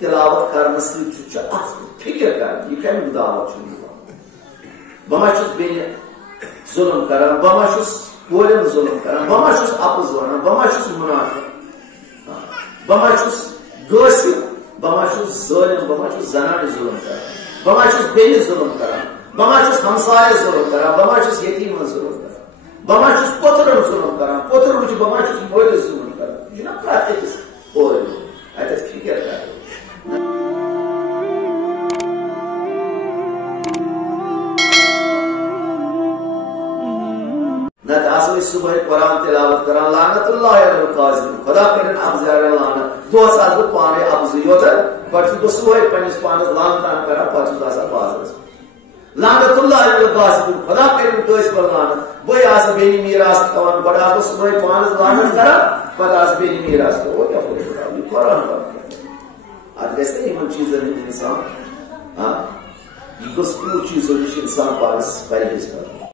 تلاوت کرنے ست فکر کر یہ کمی دعوت بہ بین ظلم کران بہ کورین ظلم کران بہ اپز ونان بہ منافق بہ غاصب بہ ظالم بہ زنان ظلم کران بہ بیٚیِس ظلم کران بہ ہمسایس ظلم کران بہ یتیمن ظلم کران بہ پوترن ظلم کران پوتر وچ بہ مٲلِس ظلم کران یہ نا پرٛٮ۪تھ أکِس کورِ اتٮ۪تھ فکر کر صبح قرآن تلاوت کران لعنت اللہ علی القاذفین خدا کرن ابزار لعنت دوس آس بہ پانے ابزی یوتن پتہ بہ صبح پنس پانس لعنتان کران پتہ آسان بازرس لعنت اللہ علی القاذفین خدا کرن دوس بہ لعنت بہ آس بینی میراث کھوان بڑا بہ صبح پانس لعنت کران پتہ آس بینی میراث وہ کیا ہوگا یہ قرآن ات گژھِ نہ یمن چیزن ہند انسان یہ گوٚژھ یِمو چیزو نش انسان پانس پرہیز کرُن